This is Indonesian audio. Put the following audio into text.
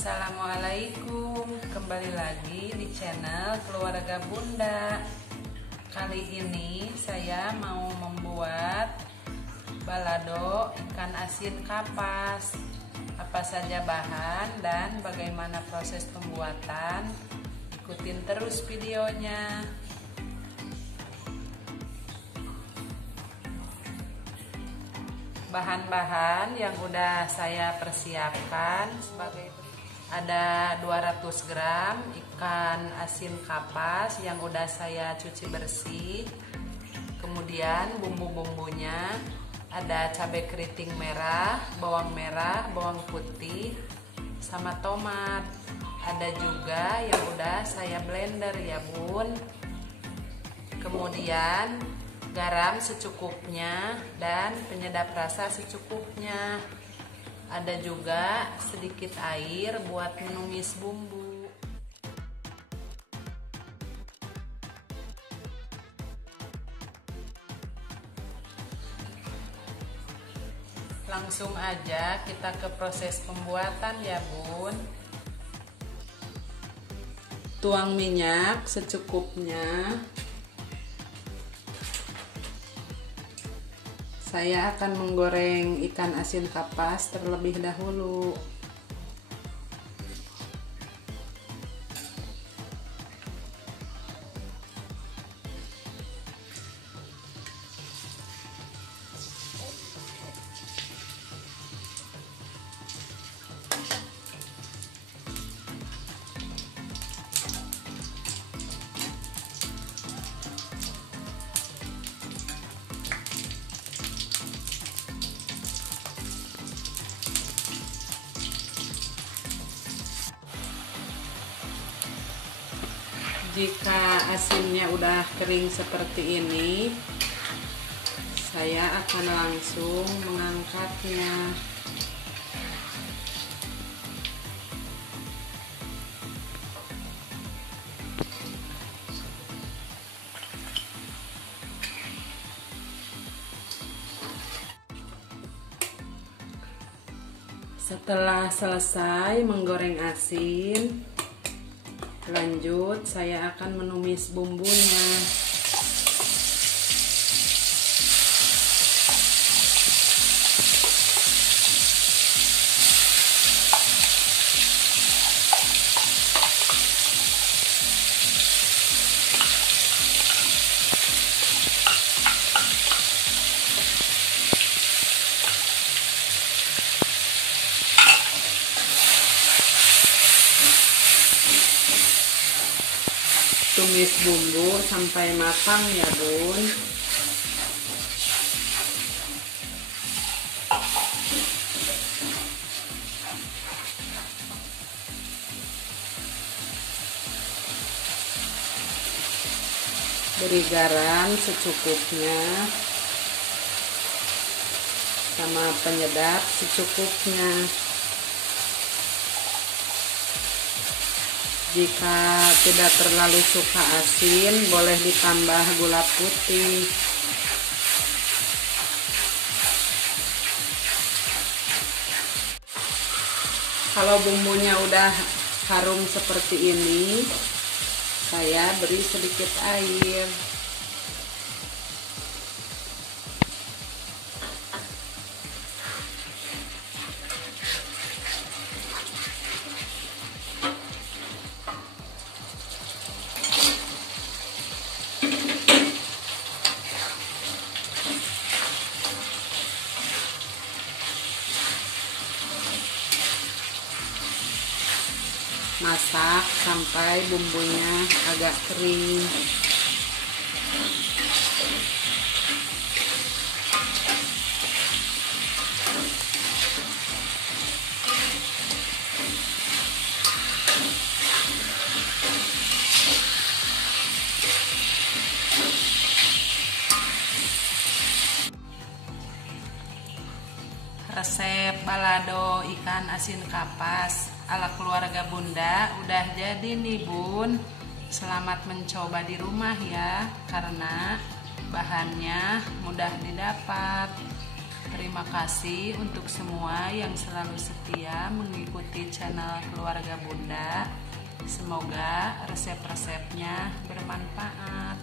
Assalamualaikum, kembali lagi di channel Keluarga Bunda. Kali ini saya mau membuat balado ikan asin kapas. Apa saja bahan dan bagaimana proses pembuatan? Ikutin terus videonya. Bahan-bahan yang udah saya persiapkan sebagai ada 200 gram ikan asin kapas yang udah saya cuci bersih. Kemudian bumbu-bumbunya ada cabai keriting merah, bawang putih, sama tomat. Ada juga yang udah saya blender ya bun. Kemudian garam secukupnya dan penyedap rasa secukupnya. Ada juga sedikit air buat menumis bumbu. Langsung aja kita ke proses pembuatan ya bun. Tuang minyak secukupnya. Saya akan menggoreng ikan asin kapas terlebih dahulu. Jika asinnya udah kering seperti ini, saya akan langsung mengangkatnya. Setelah selesai menggoreng asin, lanjut saya akan menumis bumbunya. Tumis bumbu sampai matang ya bun. Beri garam secukupnya sama penyedap secukupnya. Jika tidak terlalu suka asin, boleh ditambah gula putih. Kalau bumbunya udah harum seperti ini, saya beri sedikit air. Masak sampai bumbunya agak kering. Resep balado ikan asin kapas ala keluarga Bunda udah jadi nih bun. Selamat mencoba di rumah ya, karena bahannya mudah didapat. Terima kasih untuk semua yang selalu setia mengikuti channel Keluarga Bunda. Semoga resep-resepnya bermanfaat.